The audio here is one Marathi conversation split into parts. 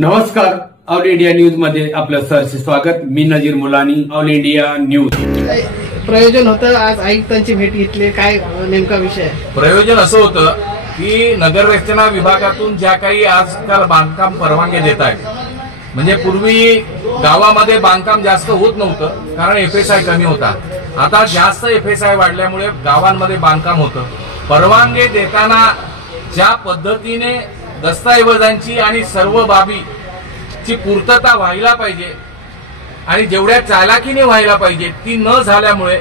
नमस्कार, ऑल इंडिया न्यूज मध्ये आपलं सहर्ष स्वागत। मी नजीर मुलानी, ऑल इंडिया न्यूज। प्रयोजन होतं आज आयुक्तांची भेट घेतली, काय नेमका विषय आहे? प्रयोजन असं होतं की नगररचना विभागातून ज्या काही आजकाल बांधकाम परवानगी देत आहेत, म्हणजे पूर्वी गावामध्ये बांधकाम जास्त होत नव्हतं कारण एफएसआय कमी होता। आता जास्त एफएसआय वाढल्यामुळे गावांमध्ये बांधकाम होतं। परवानगी देताना ज्या पद्धतीने दस्तऐवजांची आणि सर्व बाबीची पूर्तता व्हायला पाहिजे आणि जेवढ्या चालाकीने व्हायला पाहिजे ती न झाल्यामुळे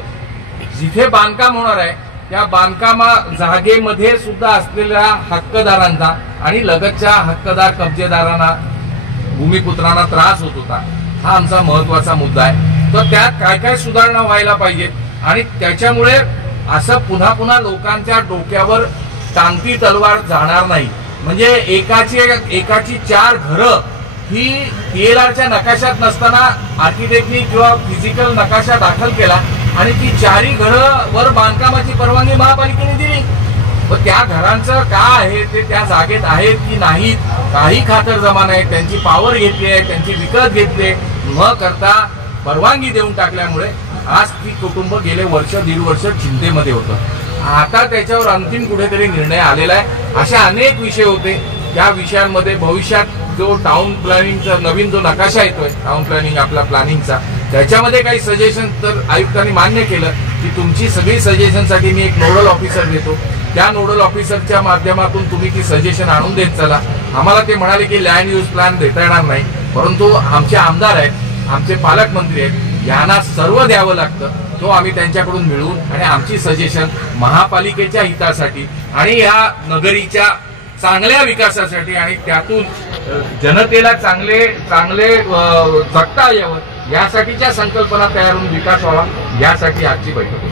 जिथे बांधकाम होणार आहे त्या बांधकामा जागेमध्ये सुद्धा असलेल्या हक्कदारांचा आणि लगतच्या हक्कदार कब्जेदारांना भूमिपुत्रांना त्रास होत होता। हा आमचा महत्वाचा मुद्दा आहे। तर त्यात काय काय सुधारणा व्हायला पाहिजेत आणि त्याच्यामुळे असं पुन्हा पुन्हा लोकांच्या डोक्यावर टांगती तलवार जाणार नाही। म्हणजे एकाची 4 घरं ही TLRच्या नकाशात नसताना आर्किटेक्टनी किंवा फिजिकल नकाशा दाखल केला आणि ती 4ही घरं वर बांधकामाची परवानगी महापालिकेने दिली। व त्या घरांचं काय आहे ते त्या जागेत आहेत की नाहीत काही खातरजमा नाही, त्यांची पावर घेतली आहे, त्यांची विकत घेतली न करता परवानगी देऊन टाकल्यामुळे आज ती कुटुंब गेले वर्ष 1.5 वर्ष चिंतेमध्ये होतं। आता त्याच्यावर अंतिम कुठेतरी निर्णय आलेला आहे। अशा अनेक विषय होते, त्या विषयांमध्ये भविष्यात जो टाउन प्लॅनिंगचा नवीन जो नकाशा येतोय टाउन प्लॅनिंग आपला प्लॅनिंगचा, त्याच्यामध्ये काही सजेशन तर आयुक्तांनी मान्य केलं की तुमची सगळी सजेशनसाठी मी एक नोडल ऑफिसर देतो, त्या नोडल ऑफिसरच्या माध्यमातून तुम्ही ती सजेशन आणून देत चला। आम्हाला ते म्हणाले की लँड यूज प्लॅन देता येणार नाही, परंतु आमचे आमदार आहेत, आमचे पालकमंत्री आहेत, यांना सर्व द्यावं लागतं, तो आम्ही त्यांच्याकडून मिळवून आणि आमची सजेशन महापालिकेच्या हितासाठी आणि या नगरीच्या चांगल्या विकासासाठी आणि त्यातून जनतेला चांगले जगता यावं यासाठीच्या संकल्पना तयार होऊन विकास व्हावा यासाठी आजची बैठक।